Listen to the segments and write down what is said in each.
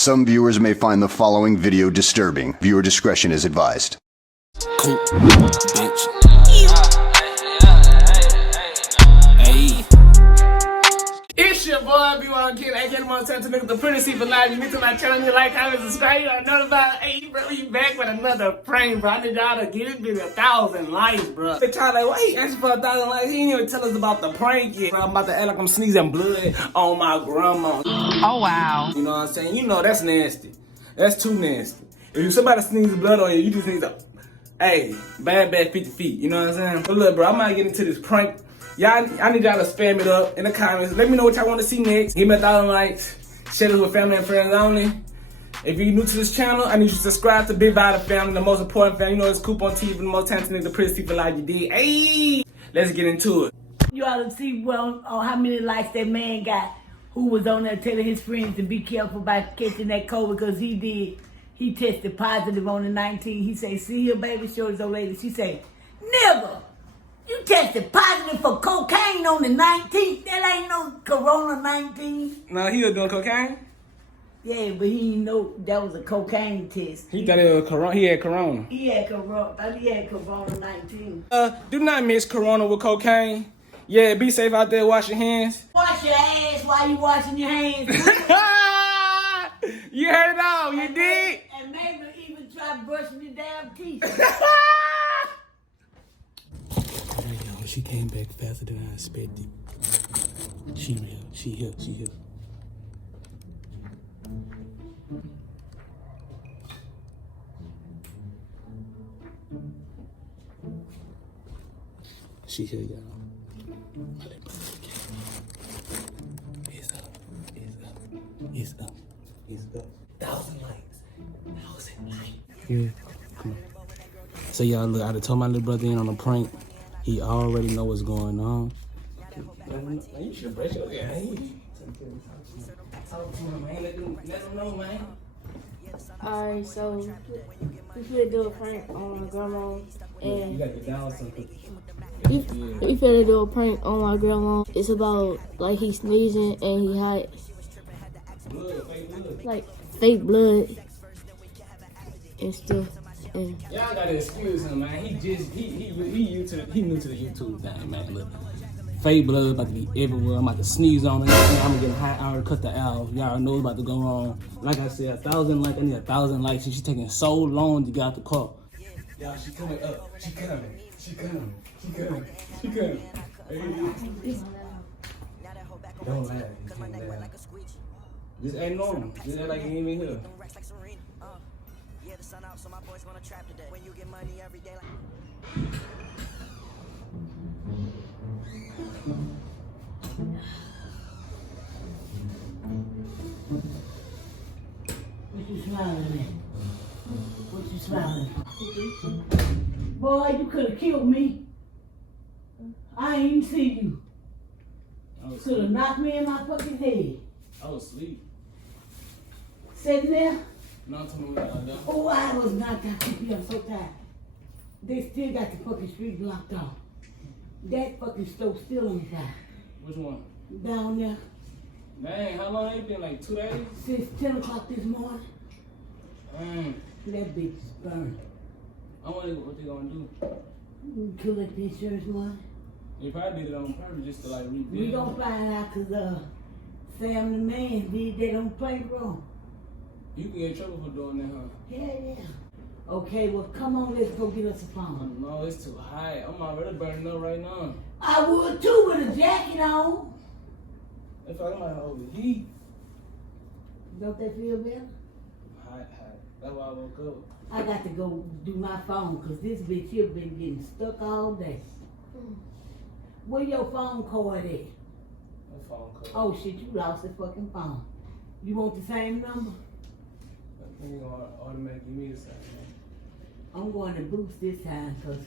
Some viewers may find the following video disturbing. Viewer discretion is advised. Koup, bitch. Hey. It's your boy, B1 Kid. I get more time to look at the pretty see for live. You need to my channel, you like, comment, subscribe. You know about. Hey, bro, we back with another prank, bro. I need y'all to get this video 1,000 likes, bro. They try like, why he asking for 1,000 likes? He didn't even tell us about the prank yet, bro. I'm about to act like I'm sneezing blood on my grandma. Oh, wow. You know what I'm saying? You know that's nasty. That's too nasty. If somebody sneezes blood on you, you just need to, hey, bad 50 feet. You know what I'm saying? But look, bro, I might get into this prank. Y'all, I need y'all to spam it up in the comments. Let me know what y'all want to see next. Give me 1,000 likes. Share this with family and friends only. If you're new to this channel, I need you to subscribe to Big Vital Family, the most important family. You know it's Koup on TV, the most talented nigga, the prettiest people like you did. Hey, let's get into it. You ought to see how many likes that man got who was on there telling his friends to be careful about catching that COVID because he did. He tested positive on the 19th. He say, see here, baby, show his old lady. She say, never. You tested positive for cocaine on the 19th. That ain't no Corona 19. No, he was doing cocaine? Yeah, but he didn't know that was a cocaine test. He thought it was Corona. He had Corona. He had Corona. He had Corona 19. Do not mix Corona with cocaine. Yeah, be safe out there. Wash your hands. Wash your ass while you washing your hands. You heard it all. You did? And maybe even try brushing your damn teeth. Yo, she came back faster than I expected. She real. She here. She here. She here, y'all. It's up. It's up. It's up. It's up. 1,000 likes. 1,000 likes. Yeah. Come on. So y'all look, I done told my little brother in on a prank. He already know what's going on. You should brush your hair. Talk to him, man. Let him know, man. Alright, so we finna do a prank on my grandma, You and got the down something. we finna do a prank on my grandma. It's about like he sneezing and he hot, Blood, fake blood. like fake blood and stuff. And Y'all gotta excuse him, man. He new to the YouTube thing, man. Look, fake blood about to be everywhere. I'm about to sneeze on it. I'm gonna get hot. I already cut the out. Y'all know what's about to go wrong. Like I said, 1,000 likes. I need 1,000 likes. She's taking so long to get out the car. Y'all, she coming up. She coming. She coming. She coming. She coming. Hey. Don't laugh. You can't laugh. This ain't normal. This ain't like you ain't even here. Yeah, the sun out, so my boys gonna trap today. When you get money every day, like What you smiling at? What you smiling at? Boy, you could have killed me. I ain't even see you. Could have knocked me in my fucking head. I was asleep. Sitting there. No, tell me what y'all done. Oh, I was knocked out. I'm so tired. They still got the fucking street blocked off. That fucking stove still on fire. Which one? Down there Dang, how long it been? Like 2 days? since 10 o'clock this morning. That bitch is burned. I wonder what they gonna do. Collect the insurance money. They probably did it on purpose just to like rebuild. We gonna find out because Sam the man did that on playground. You can get in trouble for doing that, huh? Yeah. Okay, well come on, let's go get us a phone. No, it's too high. I'm already burning up right now. I would too with a jacket on. If I might overheat. Don't that feel better? Hot. That's why I woke up. I got to go do my phone because this bitch here been getting stuck all day. Where your phone cord at? My phone call. Oh shit, you lost the fucking phone. You want the same number? I think you're gonna automatically give me the same. I'm going to Boost this time because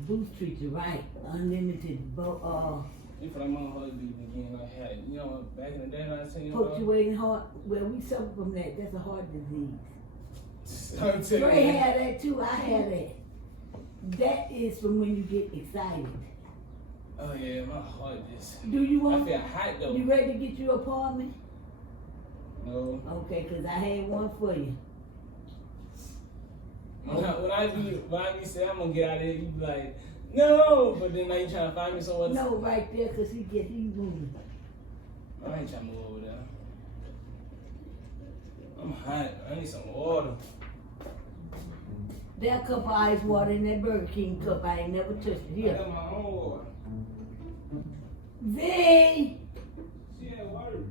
Boost treats you right. Unlimited, You feel like my heart beating again. Like, hey, you know, back in the day when I seen you. punctuating heart. Well, we suffer from that. That's a heart disease. I'm telling Ray you. had that too. I had that. That is from when you get excited. Oh yeah, my heart just. Do you want? I feel hot though. You ready to get your apartment? No. Okay, because I had one for you. When I be saying I'm gonna get out of here, you be like, no, but then now you trying to find me somewhere. No, right there, because he moving. I ain't trying to move over there. I'm hot. I need some water. That cup of ice water in that Burger King cup, I ain't never touched it. I Here. got my own water. Z! She at work.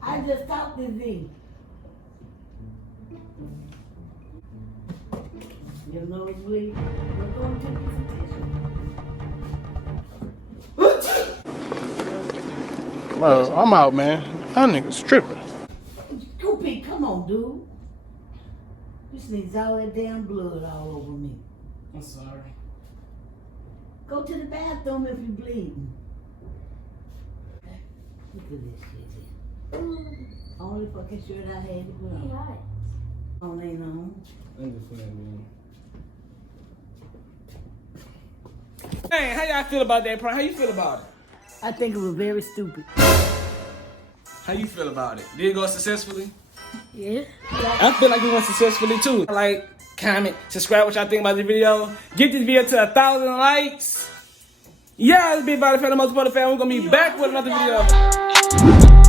I just talked to Z. Your nose bleed. We're going to get some tissue. Well, I'm out, man. That nigga's tripping. Koup, come on, dude. This needs all that damn blood all over me. I'm sorry. Go to the bathroom if you're bleeding. Look at this shit here. Only fucking shirt I had to put on. On ain't on. I'm just playing, man. Hey, how y'all feel about that prank? How you feel about it? I think it was very stupid. How you feel about it? Did it go successfully? Yeah. I feel like it went successfully too. Like, comment, subscribe what y'all think about the video. Get this video to 1,000 likes. Yeah, it's Big Body Fan, the most important fan. We're gonna be back with another video.